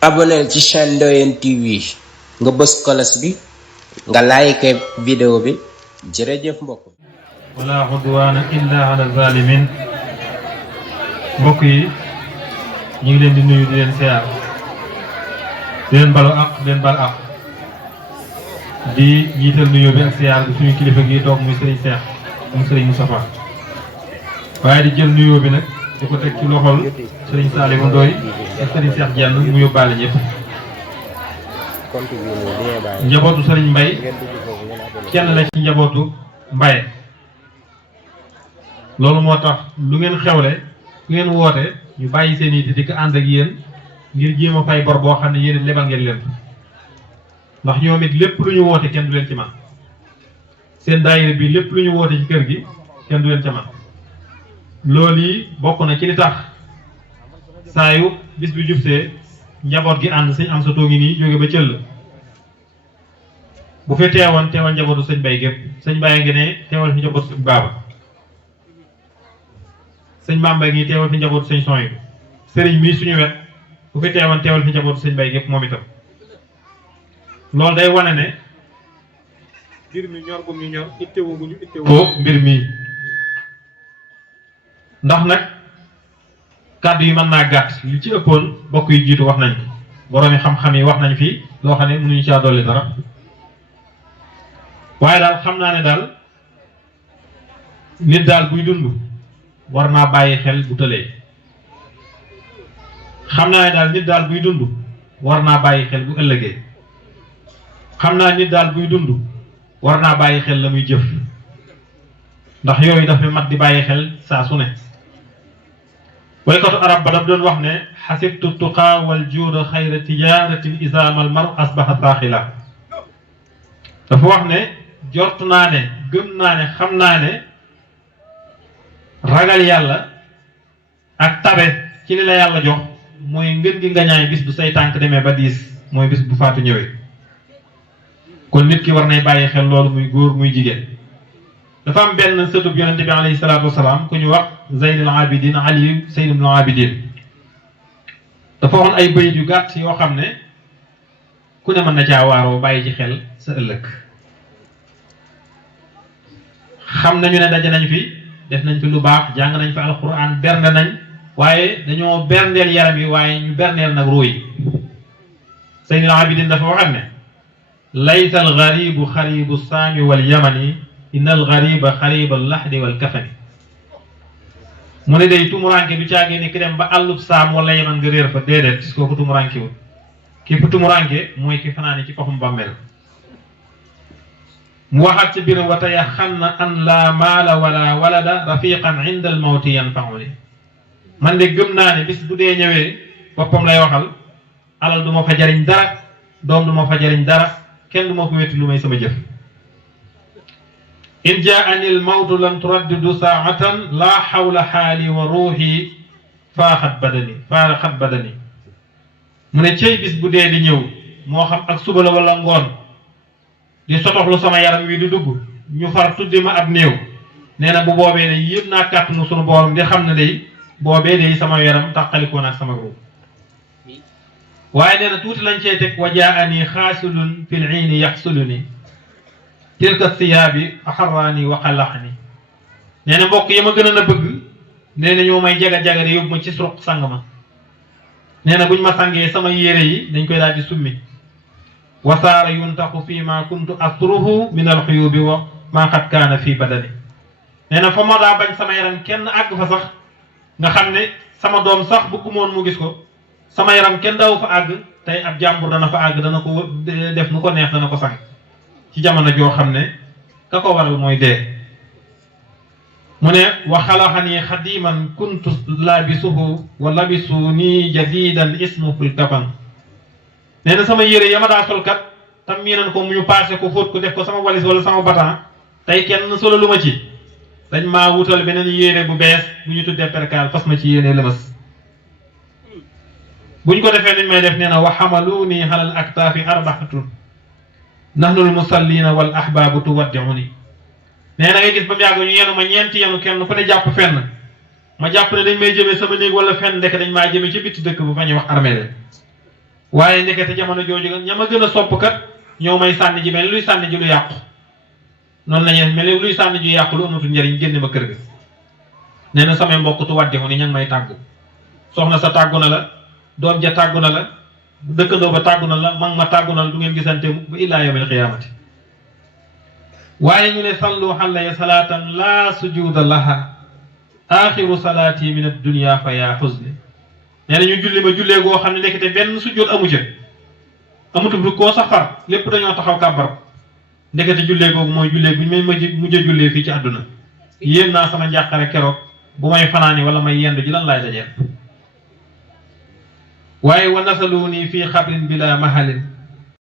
abonneel ci chaîne Ndoyeen TV nga bës kolos bi nga like vidéo bi jërëjëf mbokk wala udwaana illa ala zalimin. mbokk yi ñu ngi leen di nuyu di leen siyaar di leen balu ak di leen bal ak di jiital nuyoo bi ak siyaar bi suñu kilifa gi toog muy Serigne Cheikh muy Serigne Moustapha waaye di jël nuyoo bi nag di ko teg ci loxol Serigne Saliou Ndoye ak Serigne Cheikh Dieng mu yóbbaale ñëpp. njabootu Serigne Mbaye kenn la ci njabootu Mbaye loolu moo tax lu ngeen xewle ku ngeen woote ñu bàyyi seen i di ko ànd ak yéen ngir jéem a fay bor boo xam ne yéen lebal ngeen leen ndax ñoom it lépp lu ñu woote kenn du leen ci man seen daayira bi lépp lu ñu woote ci kër gi kenn du leen ca man loolu yi bokk na ci li tax saa yu bis bi jubsee njaboot gi ànd sëñ am sa toogi nii jóge ba cëll bu fi teewal njabootu sëñ Bay gépp sëñ Bay ngi ne teewal fi njabootu sëñ Baaba sëñ Bamba ngi teewal fi njabootu sëñ son yi sëriñ mii suñu wet bu fi teewal fi njabootu sëñ Bay gépp moom itam loolu day wane ne mbir mi ñor gu ñu ñor ittewu gu ñu ittewoo mbir mi ndax nag kàddu yi mën naa gàtt li ci ëppoon bokk yi jiitu wax nañ boroomi xam-xam yi wax nañ fi loo xam ne mënuñu caa dolli dara waaye daal xam naa ne daal nit daal buy dund war naa bàyyi xel bu tëlee xam naa ne daal nit daal buy dund war naa bàyyi xel bu ëllëgee xam naa nit daal buy dund war naa bàyyi xel la muy jëf ndax yooyu dafa mat di bàyyi xel saa su ne waykatu arab ba daf doon wax ne xasibtu tuqaa wal juuda xayra tijaratin isaamal mar asbaxa saaxila dafa wax ne jort naa ne gëm naa ne xam naa ne ragal yàlla ak tabe ci li la yàlla jox mooy ngën gi ngañaay bis bu say tànk demee ba diis mooy bis bu faatu ñëwee kon nit ki war nay bàyyi xel loolu muy góor muy jigéen dafa am benn sëtub yonente bi alayhi salaatu wasalaam ku ñu wax Zeynul Abidin Ali Zeynul Abidin dafa waxoon ay bayit yu gàtt yoo xam ne ku ne mën na caa waaroo bàyyi ci xel sa ëllëg xam nañu ne daje nañ fi def nañ fi lu baax jàng nañ fi alquran bernde nañ waaye dañoo berndeel yaram yi waaye ñu berndeel nag róo yi Zeynul Abidin dafa waxam ne laysa algaribu xaribu saami wal yamani inna algariba xariba lahdi wal kafani mu ne day tumuranke du caagee ni ki dem ba àllub saam wala yaman nga réer fa déedéet kooku tumuranke wul ki fa tumuranke mooy ki fanaane ci paxum bàmmeel mu waxaat ci biir wa tayaxanna an la maala wala walada rafiqan inda al mawti yanfauni man de gëm naa ne bis bu dee ñëwee boppam lay waxal alal du ma fa jariñ dara doom du ma fa jariñ dara kenn du ma fa wetti lu may sama jëf in jaani al mawtu lam turaddidu saatan laa xawla xaali wa ruuxi faaxat badani mu ne cey bis bu dee di ñëw moo xam ak suba la wala ngoon di sotoxlu sama yaram wi di dugg ñu far tuddi ma ab néew nee na bu boobee ne yëpp naa kàttanu sunu borom di xam ne day boobee day sama yaram tàqalikoon ak sama ruux waaye nee na tuuti lañ cee teg wa jaani xaasilun fil iini yaxsuluni tilka siyaabi axarraani wa xalaxani nee na mbokk yi ma gën a bëgg nee na ñoo may jaga-jaga de yóbbu ma ci suruq sang ma nee na buñ ma sangee sama yére yi dañ koy daal di summi wasaara yuntaxu fii ma kuntu asruhu min alxuyubi wa ma xat kaana fii badani nee na fa ma daa bañ sama yaram kenn àgg fa sax nga xam ne sama doom sax bëggumoon mu gis ko sama yaram kenn daaw fa àgg tey ab jàmbur dana fa àgg dana ko def nu ko neex dana ko sang ci jamono joo xam ne ka ko waral mooy dee mu ne wa xalaxanii xadiman kuntu labisuhu wa labisu nii jadidan ismuhul kafan nee na sama yére yama daa solkat tam miinan ko mu ñu paase ko fóot ko def ko sama walis wala sama batan tey kenn solo lu ma ci dañ maa wutal beneen yére bu bees bu ñu tuddee perkaal fas ma ci yéene lëmas buñ ko defee niñ may def nee na wa xamaluuni xalal aktaafi arbaxatun nahnul musallina wal ahbaabu tuwaddiuni nee na ngay gis ba mu yàgg ñu yenu ma ñeenti yenu kenn ku ne jàpp fenn ma jàpp ne dañ may jëmee sama néeg wala fenn ndekk dañ maa jëmee ci bitti dëkk bu fa ñuy wax armée waaye ndekete jamono jooju ñama gën a sopp kat ñoo may sànni ji mel luy sànni ji lu yàqu noonu lañu mel luy sànni ji yàqu lu amatul njëriñ génn ma kër ga nee na samay mbokk tu waddi ni ña ngi may tàggu soxna sa tàggu na la doom ja tàggu na la dëkkandoo ba tàggu na la mag ma tàggu na la du ngeen gisante ba illaa yawmil qiyaamati waaye ñu ne sallu alayya salaatan laa sujuuda laha aaxiru salaati min ad-dunya fa yaa xuzni nee na ñu julli ma jullee goo xam ne ndekete benn sujjóot amu ca amutul du koo sax far lépp dañoo taxaw kàbbar ndekete jullee googu mooy jullee bu ñu may mujj a jullee fii ci àdduna yéem naa sama njàqare keroog bu may fanaani wala may yendu ji lan laay dajeel waaye wa nasaluuni fii xabrin bila mahalin